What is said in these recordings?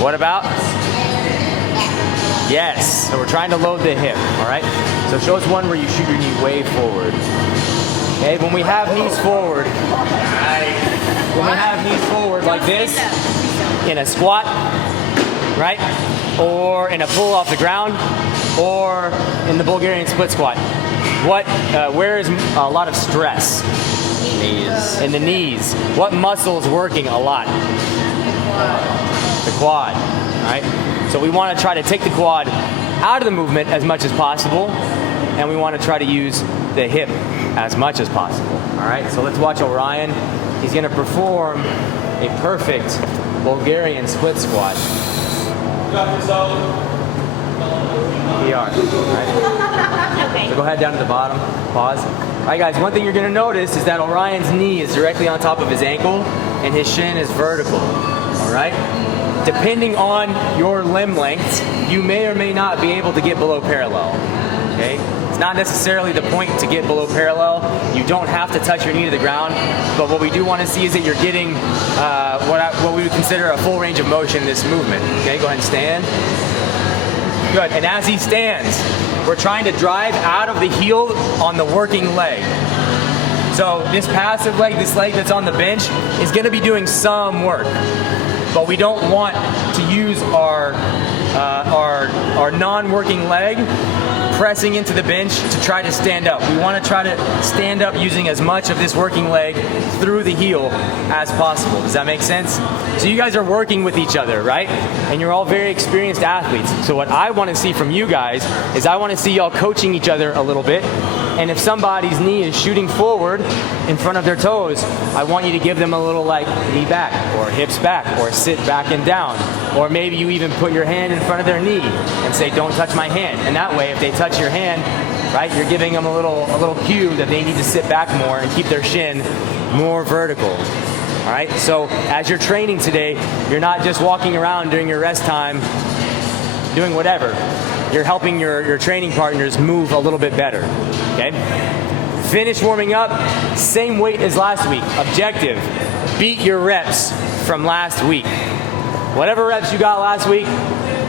What about? Yes. So we're trying to load the hip, all right? So show us one where you shoot your knee way forward. Okay, when we have knees forward, like this, in a squat, right? Or in a pull off the ground, or in the Bulgarian Split Squat. Where is a lot of stress? Knees. In the knees. What muscle is working a lot? The quad, right? So we want to try to take the quad out of the movement as much as possible, and we want to try to use the hip as much as possible, all right? So let's watch Orion. He's going to perform a perfect Bulgarian Split Squat. PR, right? Okay. So go ahead down to the bottom, pause. All right, guys, one thing you're going to notice is that Orion's knee is directly on top of his ankle, and his shin is vertical, all right? Depending on your limb length, you may or may not be able to get below parallel, okay? It's not necessarily the point to get below parallel. You don't have to touch your knee to the ground, but what we do want to see is that you're getting what we would consider a full range of motion in this movement, okay? Go ahead and stand. Good, and as he stands, we're trying to drive out of the heel on the working leg. So this passive leg, this leg that's on the bench, is going to be doing some work. But we don't want to use our non-working leg pressing into the bench to try to stand up. We want to try to stand up using as much of this working leg through the heel as possible. Does that make sense? So you guys are working with each other, right? And you're all very experienced athletes. So what I want to see from you guys is I want to see y'all coaching each other a little bit. And if somebody's knee is shooting forward in front of their toes, I want you to give them a little like knee back or hips back or sit back and down. Or maybe you even put your hand in front of their knee and say, don't touch my hand. And that way, if they touch your hand, right, you're giving them a little cue that they need to sit back more and keep their shin more vertical. All right, so as you're training today, you're not just walking around during your rest time doing whatever. You're helping your training partners move a little bit better, okay? Finish warming up, same weight as last week. Objective, beat your reps from last week. Whatever reps you got last week,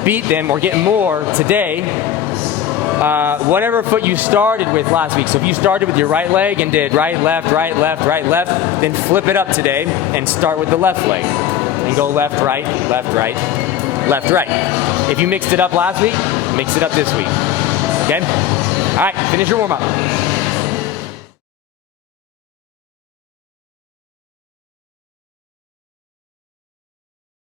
beat them or get more today. Whatever foot you started with last week. So if you started with your right leg and did right, left, then flip it up today and start with the left leg. And go left, right, left, right, left, right. If you mixed it up last week, mix it up this week. Okay? All right, finish your warm-up.